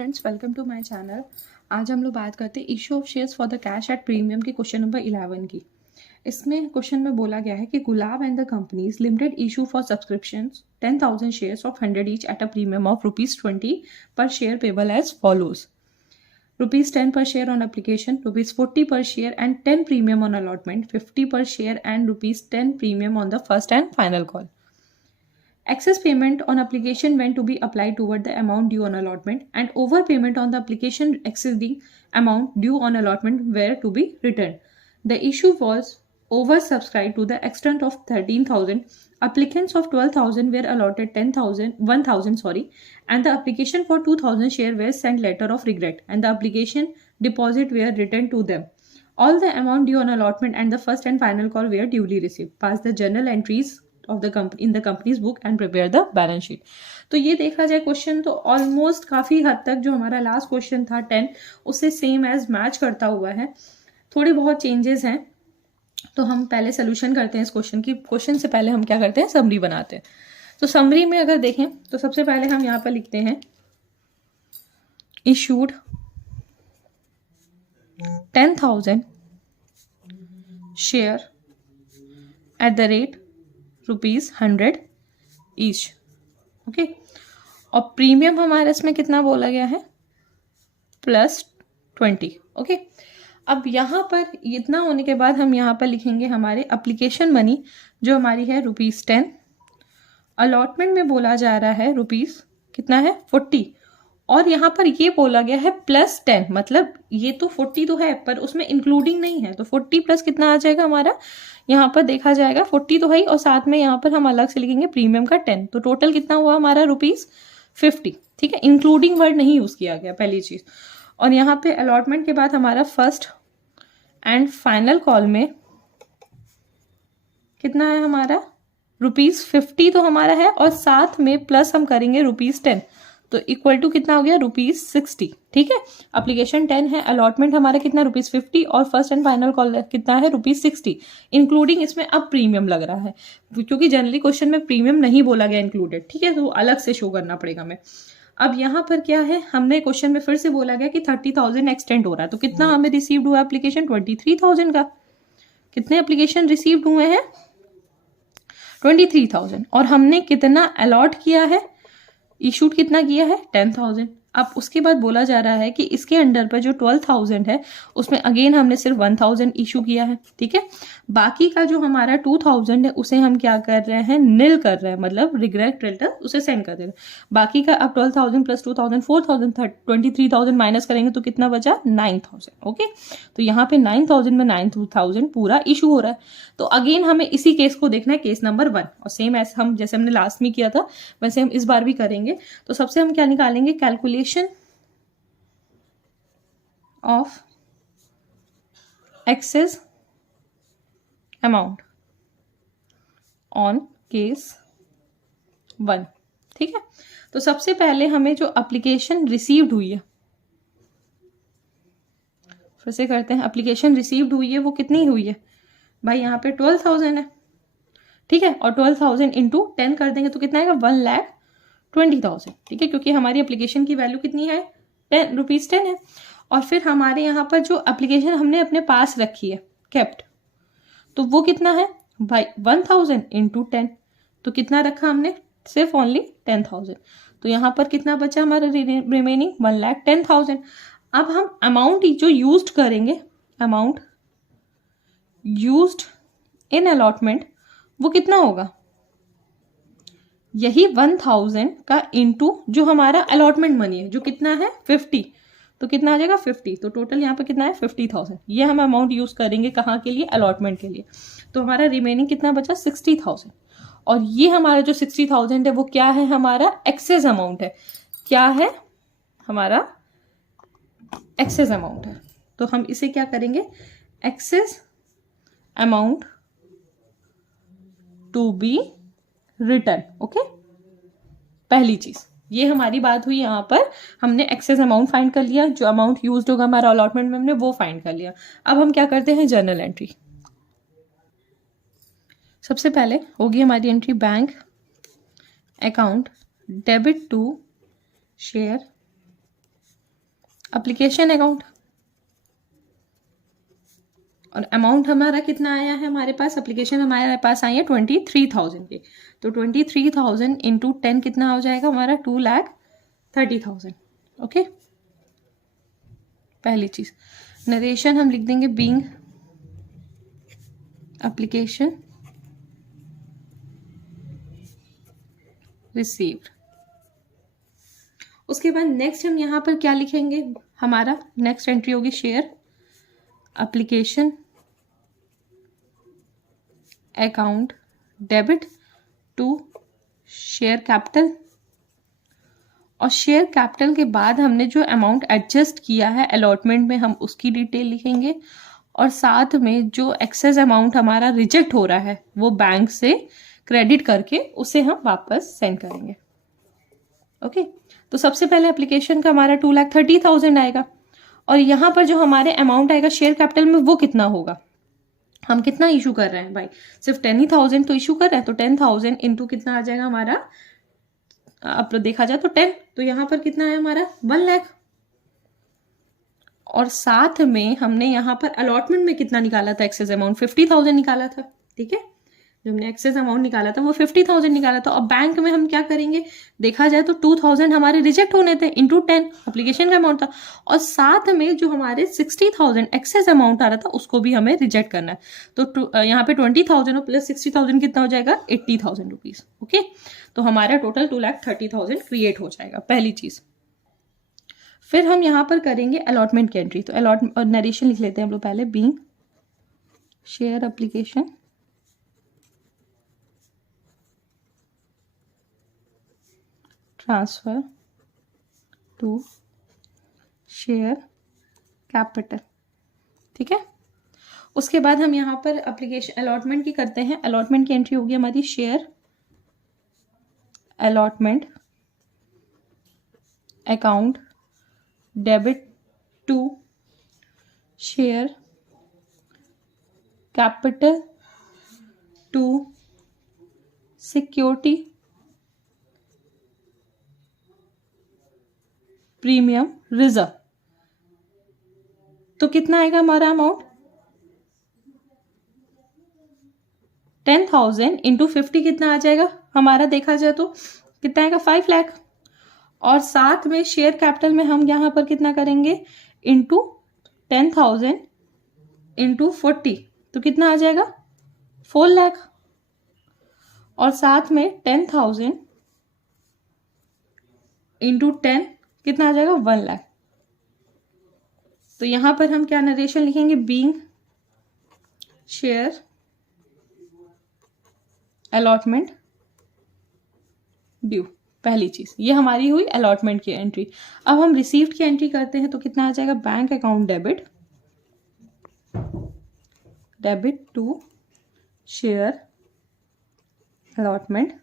Friends, welcome to my channel. आज हम लोग बात करते हैं issue of shares for the cash at premium की क्वेश्चन नंबर 11 की। इसमें क्वेश्चन में बोला गया है कि Gulab and the companies limited issue for subscription 10,000 shares of 100 each at a premium of ₹20 per share payable as follows: ₹10 per share on application, ₹40 per share and 10 premium on allotment, 50 per share and ₹10 premium on the first and final call. Excess payment on application when to be applied toward the amount due on allotment, and overpayment on the application exceeding amount due on allotment were to be returned. The issue was oversubscribed to the extent of 13,000. Applicants of 12,000 were allotted 1,000, and the application for 2,000 share were sent letter of regret, and the application deposit were returned to them. All the amount due on allotment and the first and final call were duly received. Pass the journal entries of the company in the company's book and prepare the balance sheet. तो ये देखा जाए question तो almost काफी हद तक जो हमारा लास्ट क्वेश्चन था 10 उससे सेम एज मैच करता हुआ है। थोड़े बहुत चेंजेस हैं, तो हम पहले सोल्यूशन करते हैं इस क्वेश्चन की। क्वेश्चन से पहले हम क्या करते हैं, समरी बनाते हैं। तो समरी में अगर देखें तो सबसे पहले हम यहाँ पर लिखते हैं issued 10,000 share at the rate ₹100 each. Okay, और प्रीमियम हमारे इसमें कितना बोला गया है, +20। ओके, अब यहाँ पर इतना होने के बाद हम यहाँ पर लिखेंगे हमारे एप्लीकेशन मनी जो हमारी है ₹10। अलॉटमेंट में बोला जा रहा है रुपीस कितना है, 40, और यहाँ पर ये बोला गया है +10, मतलब ये तो 40 तो है पर उसमें इंक्लूडिंग नहीं है, तो 40 प्लस कितना आ जाएगा हमारा, यहाँ पर देखा जाएगा 40 तो है, और साथ में यहाँ पर हम अलग से लिखेंगे प्रीमियम का 10, तो टोटल कितना हुआ हमारा ₹50। ठीक है, इंक्लूडिंग वर्ड नहीं यूज किया गया, पहली चीज। और यहाँ पे अलॉटमेंट के बाद हमारा फर्स्ट एंड फाइनल कॉल में कितना है हमारा, ₹50 तो हमारा है, और साथ में प्लस हम करेंगे ₹10, तो इक्वल टू कितना हो गया, ₹60। ठीक है, एप्लीकेशन 10 है, अलॉटमेंट हमारा कितना ₹50, और फर्स्ट एंड फाइनल कॉल कितना है ₹60, इंक्लूडिंग इसमें अब प्रीमियम लग रहा है, क्योंकि जनरली क्वेश्चन में प्रीमियम नहीं बोला गया इंक्लूडेड। ठीक है, तो अलग से शो करना पड़ेगा हमें। अब यहाँ पर क्या है, हमने क्वेश्चन में फिर से बोला गया कि 30,000 एक्सटेंड हो रहा है, तो कितना हमें रिसीव्ड हुआ एप्लीकेशन, 23,000 का। कितने एप्लीकेशन रिसीव्ड हुए हैं, 23,000, और हमने कितना अलॉट किया है, इशूड कितना किया है, 10,000। अब उसके बाद बोला जा रहा है कि इसके अंडर पर जो 12,000 है उसमें अगेन हमने सिर्फ 1,000 इशू किया है। ठीक है, बाकी का जो हमारा 2,000 है उसे हम क्या कर रहे हैं, निल कर रहे हैं, मतलब रिग्रेट लेटर उसे सेंड कर दे रहे हैं। बाकी का अब 12,000 प्लस 2,000 4,000 23,000 माइनस करेंगे तो कितना बचा, 9,000। ओके, तो यहाँ पे 9,000 में 9,000 पूरा इशू हो रहा है। तो अगेन हमें इसी केस को देखना है, केस नंबर 1, और सेम ऐसे हम जैसे हमने लास्ट में किया था वैसे हम इस बार भी करेंगे। तो सबसे हम क्या निकालेंगे, calculation of excess amount on case 1। ठीक है, तो सबसे पहले हमें जो एप्लीकेशन रिसीव्ड हुई है, फिर से करते हैं, एप्लीकेशन रिसीव्ड हुई है वो कितनी हुई है भाई, यहाँ पे 12,000 है। ठीक है, और 12,000 इंटू 10 कर देंगे तो कितना आएगा, 1,20,000। ठीक है, क्योंकि हमारी एप्लीकेशन की वैल्यू कितनी है, ₹10 है। और फिर हमारे यहाँ पर जो एप्लीकेशन हमने अपने पास रखी है केप्ट, तो वो कितना है भाई, 1,000 इंटू 10, तो कितना रखा हमने, सिर्फ ओनली 10,000। तो यहाँ पर कितना बचा हमारा रिमेनिंग, 1,10,000। अब हम अमाउंट जो यूज करेंगे, अमाउंट यूज्ड इन अलॉटमेंट, वो कितना होगा, यही 1,000 का इंटू जो हमारा अलॉटमेंट मनी है जो कितना है 50, तो कितना आ जाएगा 50। तो टोटल यहाँ पे कितना है 50,000। ये हम अमाउंट यूज करेंगे कहाँ के लिए, अलॉटमेंट के लिए। तो हमारा रिमेनिंग कितना बचा, 60,000। और ये हमारा जो 60,000 है वो क्या है, हमारा एक्सेस अमाउंट है। क्या है, हमारा एक्सेस अमाउंट है। तो हम इसे क्या करेंगे, excess amount to be return. Okay, पहली चीज ये हमारी बात हुई, यहाँ पर हमने एक्सेस अमाउंट फाइंड कर लिया, जो अमाउंट यूज्ड होगा हमारा अलॉटमेंट में हमने वो फाइंड कर लिया। अब हम क्या करते हैं, जर्नल एंट्री। सबसे पहले होगी हमारी entry, bank account debit to share application account, और अमाउंट हमारा कितना आया है हमारे पास, एप्लीकेशन हमारे पास आई है 23,000 के, तो 23,000 इंटू 10 कितना हो जाएगा हमारा 2,30,000। ओके, पहली चीज। नरेशन हम लिख देंगे बीइंग एप्लीकेशन रिसीव्ड। उसके बाद नेक्स्ट हम यहां पर क्या लिखेंगे, हमारा नेक्स्ट एंट्री होगी share application account debit to share capital, और शेयर कैपिटल के बाद हमने जो अमाउंट एडजस्ट किया है अलॉटमेंट में हम उसकी डिटेल लिखेंगे, और साथ में जो एक्सेस अमाउंट हमारा रिजेक्ट हो रहा है वो बैंक से क्रेडिट करके उसे हम वापस सेंड करेंगे। ओके, तो सबसे पहले एप्लीकेशन का हमारा 2,30,000 आएगा, और यहां पर जो हमारे अमाउंट आएगा शेयर कैपिटल में वो कितना होगा, हम कितना इशू कर रहे हैं भाई, सिर्फ 10,000 तो इशू कर रहे हैं, तो 10,000 इंटू कितना आ जाएगा हमारा, अब देखा जाए तो 10, तो यहां पर कितना है हमारा 1 लाख, और साथ में हमने यहां पर अलॉटमेंट में कितना निकाला था एक्सेस अमाउंट 50,000 निकाला था। ठीक है, जो हमने एक्सेस अमाउंट निकाला था वो 50,000 निकाला था, और बैंक में हम क्या करेंगे, देखा जाए तो 2,000 हमारे रिजेक्ट होने थे इंटू 10 एप्लीकेशन का अमाउंट था, और साथ में जो हमारे 60,000 एक्सेस अमाउंट आ रहा था उसको भी हमें रिजेक्ट करना है, तो यहाँ पे 20,000 और प्लस 60,000 कितना हो जाएगा 80,000 रुपीज। ओके, तो हमारा टोटल 2,30,000 क्रिएट हो जाएगा, पहली चीज। फिर हम यहां पर करेंगे अलॉटमेंट की एंट्री, तो अलॉटमेंट और नरेशन लिख लेते हैं हम लोग पहले, being share application transfer to share capital. ठीक है, उसके बाद हम यहां पर एप्लीकेशन अलॉटमेंट की करते हैं, अलॉटमेंट की एंट्री होगी हमारी share allotment account debit to share capital to security premium reserve. तो कितना आएगा हमारा अमाउंट 10,000 इंटू 50 कितना आ जाएगा हमारा, देखा जाए तो कितना आएगा 5 लाख, और साथ में शेयर कैपिटल में हम यहां पर कितना करेंगे इंटू 10,000 इंटू 40, तो कितना आ जाएगा 4 लाख, और साथ में 10,000 इंटू 10 कितना आ जाएगा 1 लाख। तो यहां पर हम क्या नरेशन लिखेंगे, बीइंग शेयर अलॉटमेंट ड्यू, पहली चीज ये हमारी हुई अलॉटमेंट की एंट्री। अब हम रिसीव्ड की एंट्री करते हैं, तो कितना आ जाएगा bank account debit to share allotment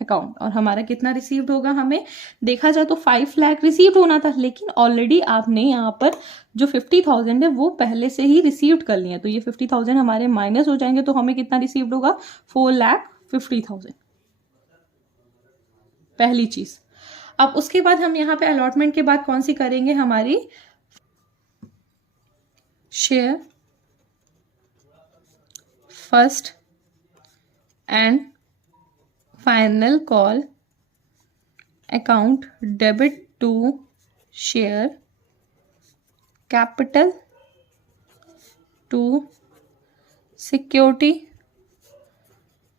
account, और हमारा कितना रिसीव्ड होगा, हमें देखा जाए तो 5 लाख रिसीव्ड होना था, लेकिन ऑलरेडी आपने यहाँ पर जो 50,000 है वो पहले से ही रिसीव्ड कर लिया, तो ये 50,000 हमारे माइनस हो जाएंगे, तो हमें कितना रिसीव्ड होगा 4,50,000, पहली चीज। अब उसके बाद हम यहाँ पे अलॉटमेंट के बाद कौन सी करेंगे, हमारी share first and final call account debit to share capital to security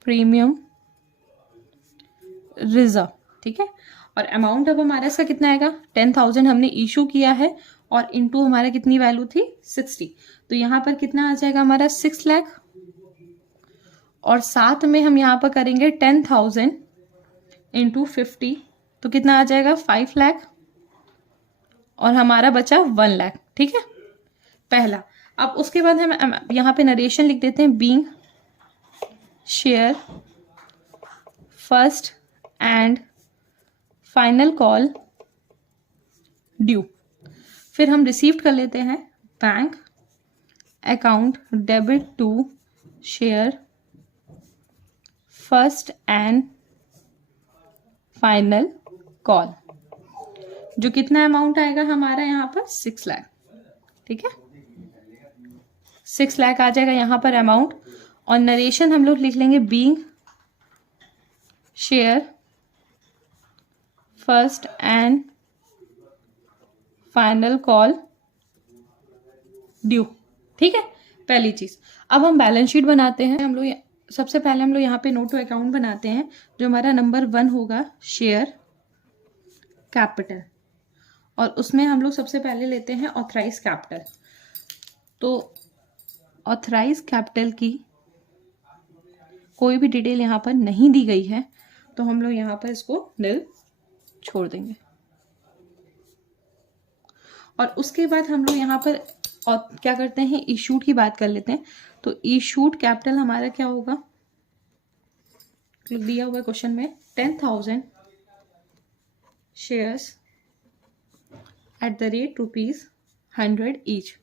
premium reserve. ठीक है, और अमाउंट अब हमारा इसका कितना आएगा 10,000 हमने इशू किया है, और इनटू हमारा कितनी वैल्यू थी 60, तो यहां पर कितना आ जाएगा हमारा 6 लाख, और साथ में हम यहां पर करेंगे 10,000 इंटू 50, तो कितना आ जाएगा 5 लाख, और हमारा बचा 1 लाख। ठीक है, पहला। अब उसके बाद हम यहां पे नरेशन लिख देते हैं, being share first and final call due. फिर हम रिसीव्ड कर लेते हैं, bank account debit to share first and final call जो कितना अमाउंट आएगा हमारा यहाँ पर 6 लाख, ठीक है, 6 लाख आ जाएगा यहाँ पर अमाउंट। और नरेशन हम लोग लिख लेंगे being share first and final call due, ठीक है, पहली चीज। अब हम बैलेंस शीट बनाते हैं। हम लोग सबसे पहले हम लोग यहाँ पे नोट टू अकाउंट बनाते हैं। जो हमारा नंबर 1 होगा शेयर कैपिटल, और उसमें हम लोग सबसे पहले लेते हैं ऑथराइज कैपिटल। तो ऑथराइज कैपिटल की कोई भी डिटेल यहाँ पर नहीं दी गई है, तो हम लोग यहाँ पर इसको निल छोड़ देंगे। और उसके बाद हम लोग यहाँ पर और क्या करते हैं, इशूड की बात कर लेते हैं। तो इशूड कैपिटल हमारा क्या होगा, दिया हुआ क्वेश्चन में 10,000 shares at the rate ₹100 each.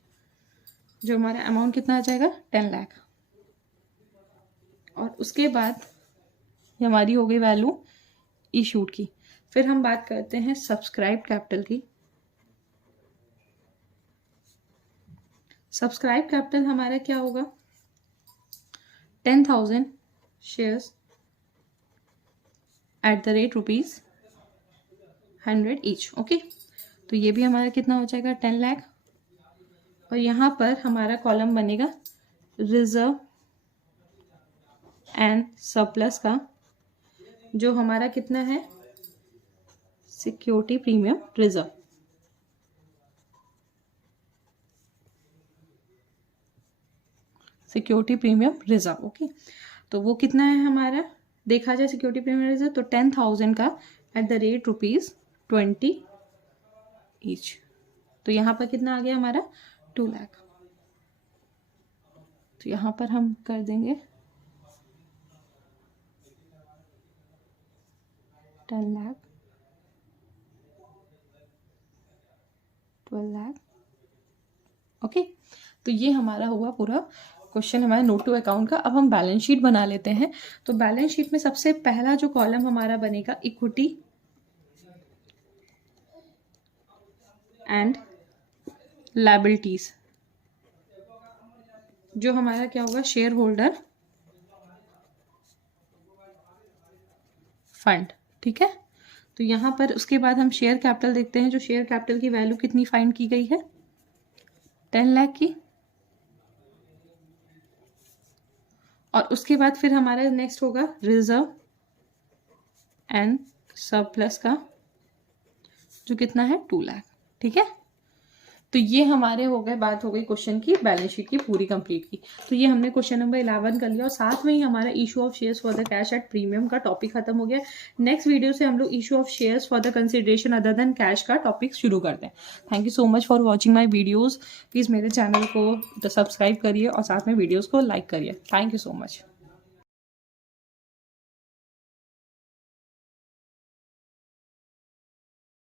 जो हमारा अमाउंट कितना आ जाएगा, 10 लाख। और उसके बाद हमारी हो गई वैल्यू इशूड की। फिर हम बात करते हैं सब्सक्राइब कैपिटल की। सब्सक्राइब कैपिटल हमारा क्या होगा, 10,000 shares at the rate ₹100 each. Okay, तो ये भी हमारा कितना हो जाएगा, 10 लाख। और यहाँ पर हमारा कॉलम बनेगा रिजर्व एंड सरप्लस का, जो हमारा कितना है, security premium reserve. Security premium reserve, okay. तो वो कितना है हमारा, देखा जाए सिक्योरिटी प्रीमियम रिजर्व, तो 10,000 का एट द रेट ₹20 ईच। तो यहाँ पर कितना आ गया हमारा, 2 लाख। तो यहाँ पर हम कर देंगे 10 लाख, 12 लाख, ओके। तो ये हमारा हुआ पूरा क्वेश्चन हमारा नोट टू अकाउंट का। अब हम बैलेंस शीट बना लेते हैं। तो बैलेंस शीट में सबसे पहला जो कॉलम हमारा बनेगा इक्विटी एंड लायबिलिटीज। जो हमारा क्या होगा, शेयर होल्डर फंड, ठीक है। तो यहाँ पर उसके बाद हम शेयर कैपिटल देखते हैं। जो शेयर कैपिटल की वैल्यू कितनी फाइंड की गई है, 10 लाख की। और उसके बाद फिर हमारा नेक्स्ट होगा रिजर्व एंड सरप्लस का, जो कितना है, 2 लाख, ठीक है। तो ये हमारे हो गए, बात हो गई क्वेश्चन की बैलेंस शीट की पूरी कंप्लीट की। तो ये हमने क्वेश्चन नंबर 11 कर लिया, और साथ में ही हमारा issue of shares for the cash at premium का टॉपिक खत्म हो गया। नेक्स्ट वीडियो से हम लोग issue of shares for the consideration other than cash का टॉपिक शुरू करते हैं। Thank you so much for watching my videos. Please मेरे चैनल को सब्सक्राइब करिए और साथ में वीडियोज़ को लाइक करिए। Thank you so much.